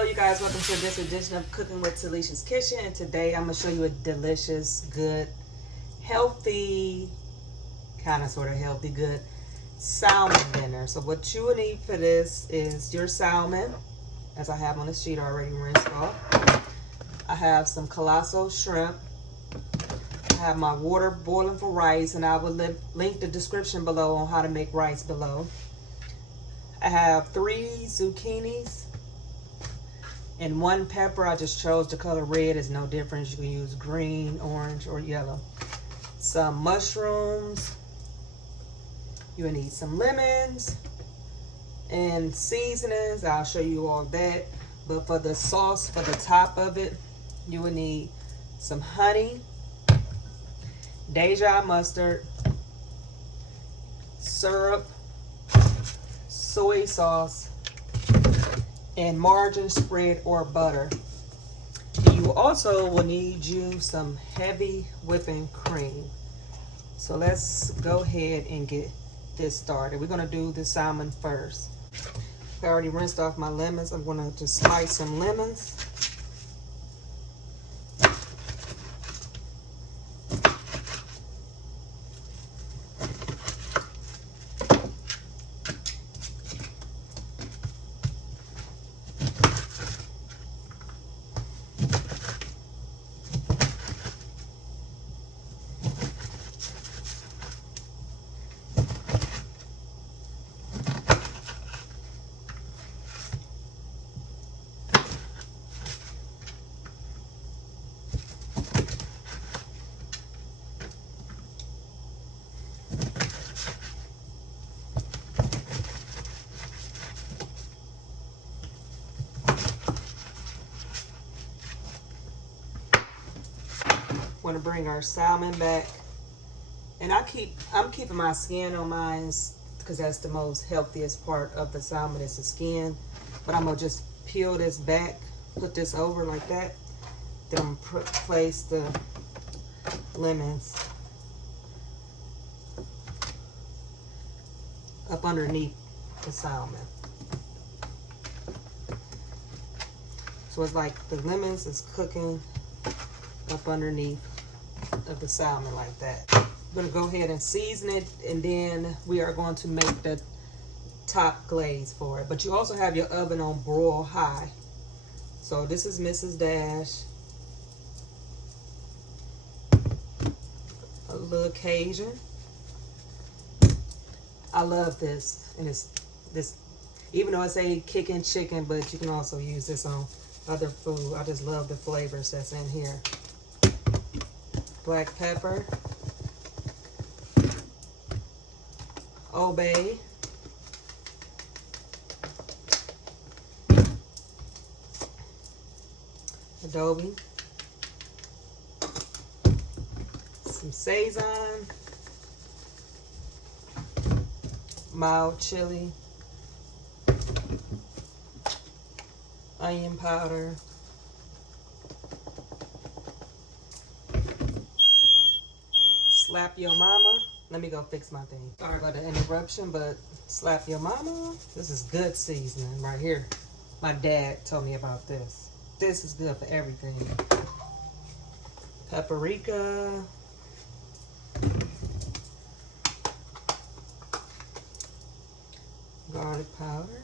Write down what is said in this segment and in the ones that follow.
Hello you guys, welcome to this edition of Cooking with Talessia's Kitchen, and today I'm going to show you a delicious, good, healthy, good salmon dinner. So what you will need for this is your salmon, as I have on the sheet already rinsed off. I have some colossal shrimp. I have my water boiling for rice, and I will link the description below on how to make rice below. I have 3 zucchinis and 1 pepper. I just chose the color red. It's no difference. You can use green, orange, or yellow. Some mushrooms. You will need some lemons and seasonings. I'll show you all that. But for the sauce, for the top of it, you will need some honey, Dijon mustard, syrup, soy sauce, and margarine spread or butter. You also will need some heavy whipping cream. So let's go ahead and get this started. We're going to do the salmon first. I already rinsed off my lemons. I'm going to just slice some lemons. Want to bring our salmon back, and I'm keeping my skin on mine because that's the most healthiest part of the salmon is the skin. But I'm gonna just peel this back, put this over like that, then I'm gonna place the lemons up underneath the salmon. So it's like the lemons is cooking up underneath of the salmon like that. I'm going to go ahead and season it, and then we are going to make the top glaze for it. But you also have your oven on broil high. So this is Mrs. Dash, a little Cajun. I love this, and it's this, even though it's a kicking chicken, but you can also use this on other food. I just love the flavors that's in here. Black pepper, obey, adobe, some Sazon, mild chili, onion powder, slap your mama. Let me go fix my thing. Sorry about the interruption, but slap your mama. This is good seasoning right here. My dad told me about this. This is good for everything. Paprika. Garlic powder.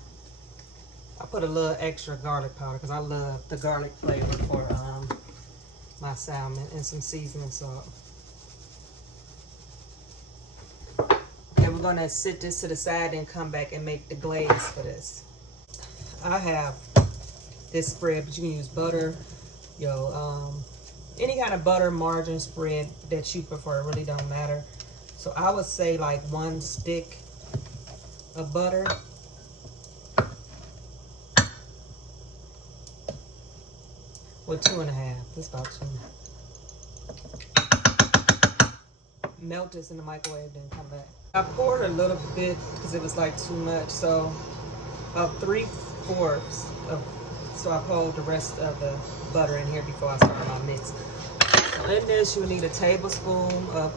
I put a little extra garlic powder because I love the garlic flavor for my salmon, and some seasoning salt. We're gonna sit this to the side and come back and make the glaze for this. I have this spread, but you can use butter, any kind of butter, margarine spread that you prefer. It really don't matter. So I would say like 1 stick of butter. Well, 2.5. That's about 2. Melt this in the microwave, then come back. I poured a little bit because it was like too much, so about 3/4 of, so I poured the rest of the butter in here before I start my mix. So in this, you need a tablespoon of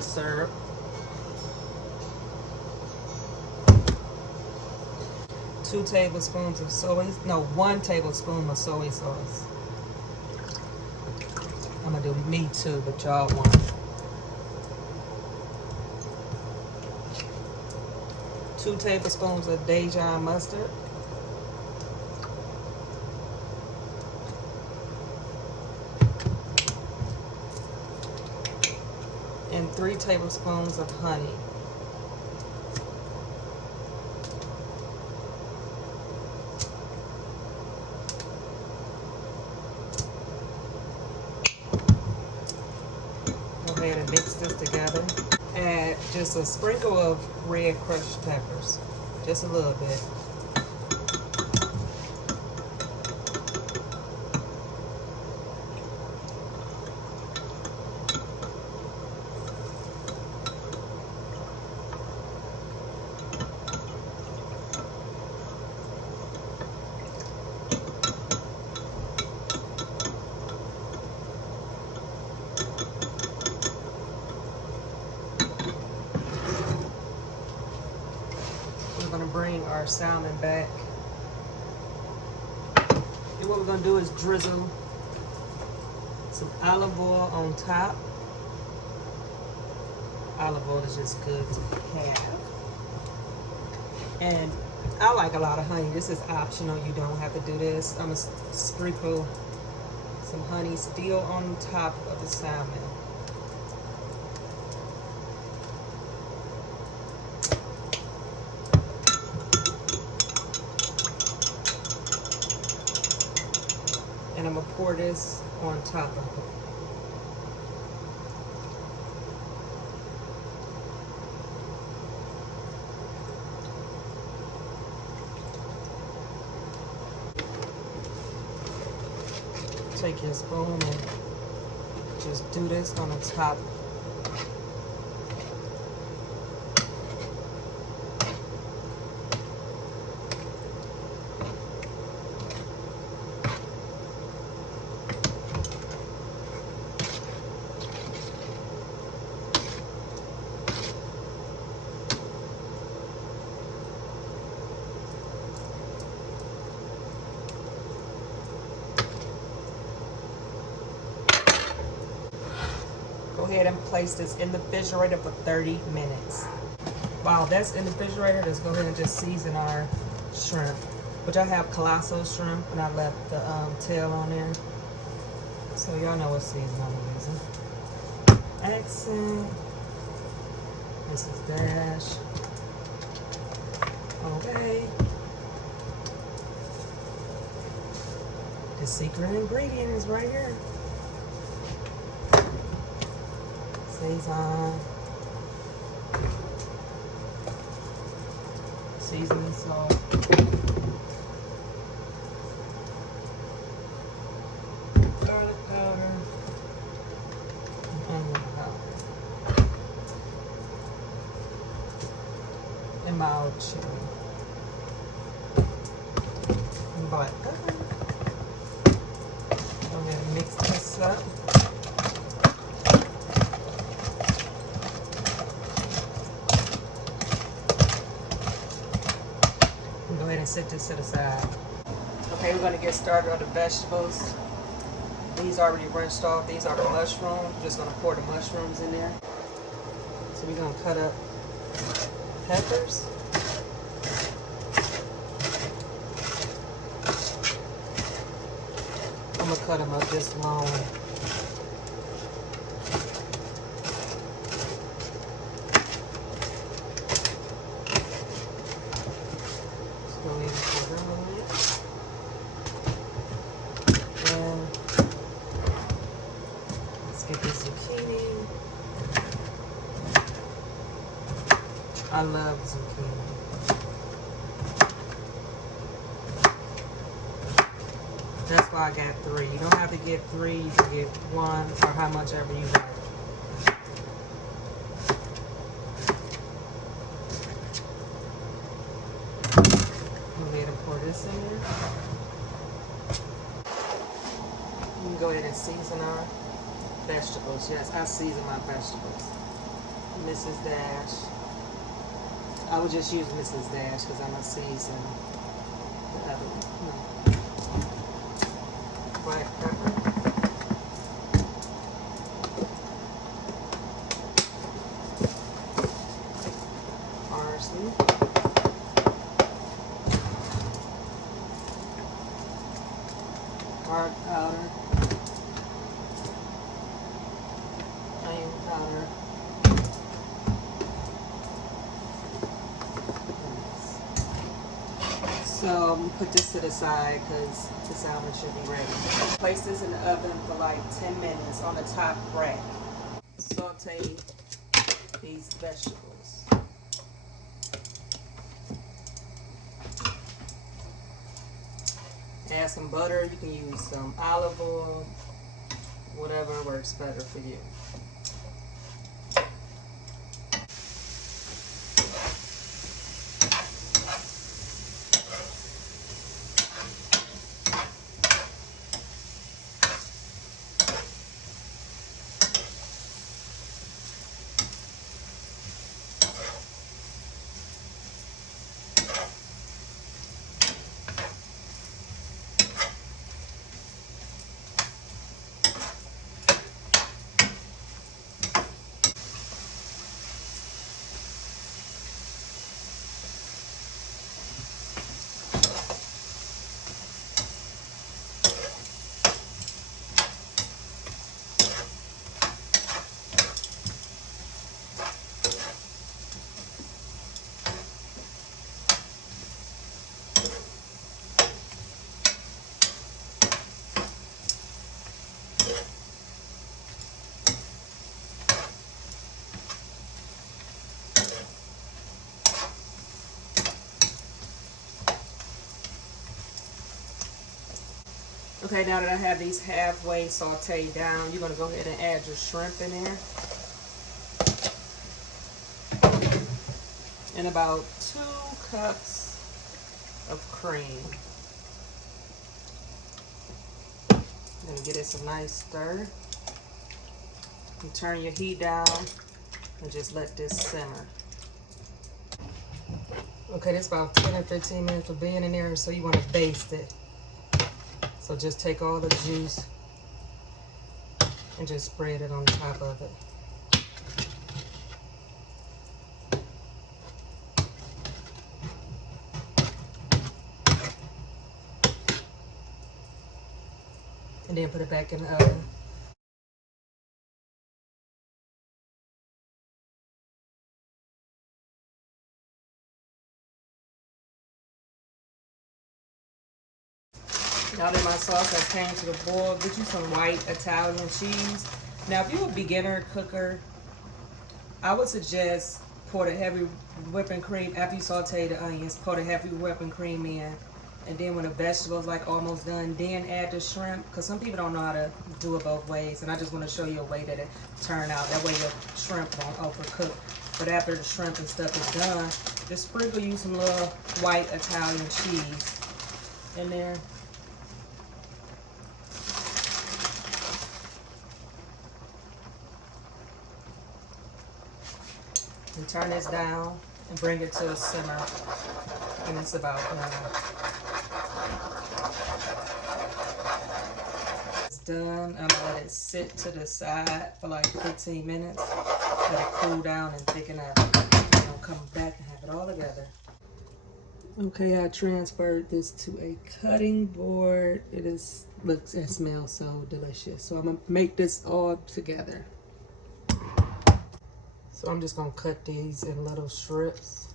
syrup, 2 1 tablespoon of soy sauce. I'm gonna do me too, but y'all want. 2 tablespoons of Dijon mustard. And 3 tablespoons of honey. Go ahead and mix this together. Add just a sprinkle of red crushed peppers, just a little bit. We're going to bring our salmon back. And what we're going to do is drizzle some olive oil on top. Olive oil is just good to have. And I like a lot of honey. This is optional. You don't have to do this. I'm going to sprinkle some honey still on top of the salmon. And I'm going to pour this on top of it. Take your spoon and just do this on the top. Go ahead and place this in the refrigerator for 30 minutes. While that's in the refrigerator, let's go ahead and just season our shrimp. Which I have colossal shrimp, and I left the tail on there. So y'all know what season I'm using. Accent. This is dash. Okay. The secret ingredient is right here. Sazon, seasoning salt, garlic powder, and onion powder, and mild chili, and black pepper. I'm going to mix this up. Go ahead and set this to the side. Okay, we're going to get started on the vegetables. These already rinsed off. These are the mushrooms. We're just going to pour the mushrooms in there. So we're going to cut up peppers. I'm going to cut them up this long. Get this zucchini. I love zucchini. That's why I got 3. You don't have to get 3. You can get 1 or how much ever you like. Go ahead and pour this in there. You can go ahead and season our vegetables. Yes, I season my vegetables. Mrs. Dash. I would just use Mrs. Dash because I'm a seasoned Black pepper. Parsley. Garlic powder. Onion powder. So I'm gonna put this to the side because the salmon should be ready. Place this in the oven for like 10 minutes on the top rack. Saute these vegetables. Add some butter. You can use some olive oil, whatever works better for you. Okay, now that I have these halfway sauteed down, you're going to go ahead and add your shrimp in there. And about 2 cups of cream. I'm going to get it some nice stir. And turn your heat down and just let this simmer. Okay, this about 10 or 15 minutes of being in there, so you want to baste it. So just take all the juice and just spread it on top of it. And then put it back in the oven. Now that my sauce has came to the boil, get you some white Italian cheese. Now, if you're a beginner cooker, I would suggest pour the heavy whipping cream after you saute the onions. Pour the heavy whipping cream in, and then when the vegetables like almost done, then add the shrimp. Because some people don't know how to do it both ways, and I just want to show you a way that it turn out. That way your shrimp won't overcook. But after the shrimp and stuff is done, just sprinkle you some little white Italian cheese in there. And turn this down and bring it to a simmer. And it's about it's done. I'm gonna let it sit to the side for like 15 minutes. Let it cool down and thicken up. And I'll come back and have it all together. Okay, I transferred this to a cutting board. It smells so delicious. So I'm gonna make this all together. So I'm just gonna cut these in little strips.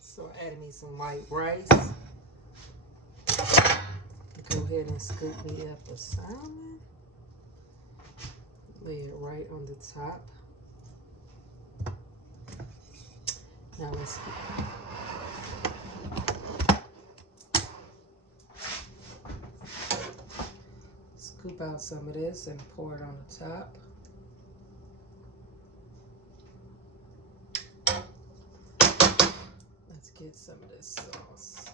So I added me some white rice. Go ahead and scoop me up the salmon. Lay it right on the top. Now let's scoop out some of this and pour it on the top. Let's get some of this sauce.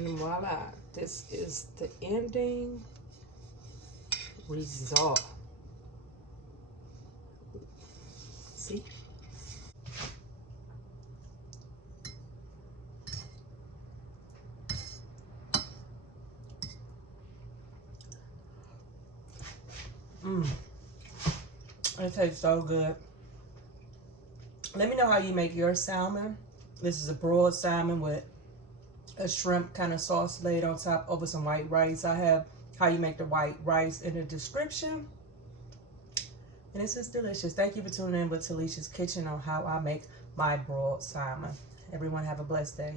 And voila, this is the ending result. See? It tastes so good. Let me know how you make your salmon. This is a broiled salmon with a shrimp kind of sauce laid on top over some white rice. I have how you make the white rice in the description. And this is delicious. Thank you for tuning in with Talessia's Kitchen on how I make my broiled salmon. Everyone have a blessed day.